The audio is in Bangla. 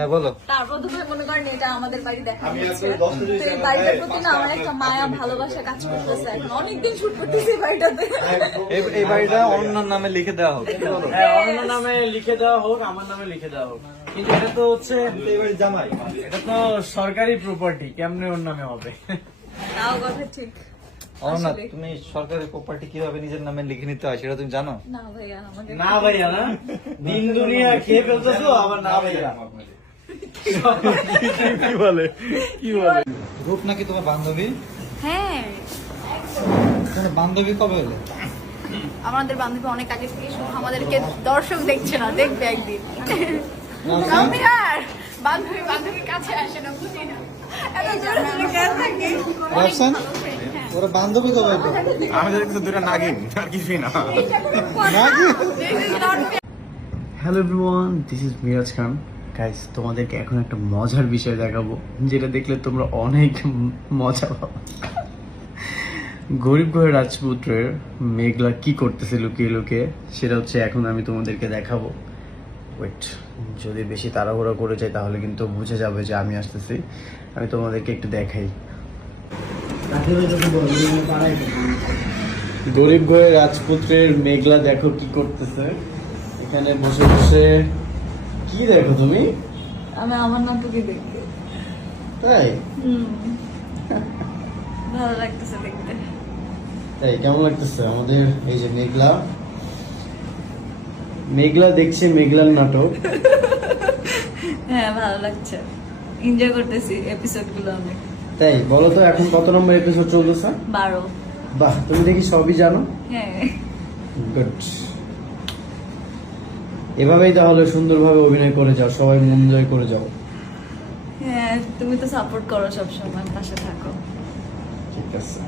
হ্যাঁ বলো। তারপর তো মনে করেন এটা আমাদের বাড়ি দেখা হচ্ছে, তো এই বাড়িটার প্রতি না আমার একটা মায়া ভালোবাসা কাজ করতেছে। এখন অনেকদিন শুট করতেছি এই বাড়িটাতে। এই বাড়িটা অনন্যার নামে লিখে দেওয়া হোক, কি বলো? হ্যাঁ, অন্য নামে লিখে দেওয়া হোক, আমার নামে লিখে দেওয়া হোক, কিন্তু এটা তো হচ্ছে জামাই এটা তো সরকারি প্রপার্টি, কেমনে ওর নামে হবে? তাও কথা ঠিক। অনন্যা, আসলে। তুমি সরকারি প্রপার্টি কিভাবে নিজের নামে লিখে নিতে হয় সেটা তুমি জানো? না ভাইয়া আমাদের না ভাইয়া, না দিন দুনিয়া খেয়ে ফেলতেছো, আবার না ভাইয়া। কি বলে রূপ নাকি তোমার বান্ধবী? হ্যাঁ, তোমার বান্ধবী কবে হলো? আমাদের বান্ধবী অনেক আগে থেকে, শুধু আমাদেরকে দর্শক দেখছে না, দেখবে একদিন। আমি আর বান্ধবী বান্ধবীর কাছে আসে না, বুঝি না। এত জোরে জোরে গান থাকে। অনেক রাফসান? ভালো friend, হ্যাঁ। ওরা বান্ধবী কবে হলো? আমাদের কিন্তু দুটো নাগিন আর কিছুই না। This is not fair. Hello everyone, this is Miraj Khan. Guys, তোমাদেরকে এখন একটা মজার বিষয় দেখাবো, যেটা দেখলে তোমরা অনেক মজা পাবে। গরিব ঘরের রাজপুত্রের মেঘলা কি করতেছে লুকিয়ে লুকিয়ে, সেটা হচ্ছে এখন আমি তোমাদেরকে দেখাবো। ওয়েট, যদি বেশি তাড়াহুড়া করে যাই তাহলে কিন্তু বুঝে যাবে যে আমি আসতেছি। আমি তোমাদেরকে একটু দেখাই। গরিব ঘরের রাজপুত্রের মেঘলা দেখো কি করতেছে এখানে বসে বসে। কি দেখো তুমি? আমি আমার নাটকে দেখবো। তাই? ভালো লাগতেছে দেখতে। তাই কেমন লাগতেছে আমাদের এই যে মেঘলা? মেঘলা দেখছে মেঘলার নাটক। হ্যাঁ, ভালো লাগছে, এনজয় করতেছি এপিসোড গুলো অনেক। তাই বলো তো, এখন কত নম্বর এপিসোড চলতেছে? 12। বাহ, তুমি দেখি সবই জানো। হ্যাঁ, গুড। এভাবেই তাহলে সুন্দরভাবে অভিনয় করে যাও, সবাই মন জয় করে যাও। হ্যাঁ, তুমি তো সাপোর্ট করো সবসময়, পাশে থাকো। ঠিক আছে।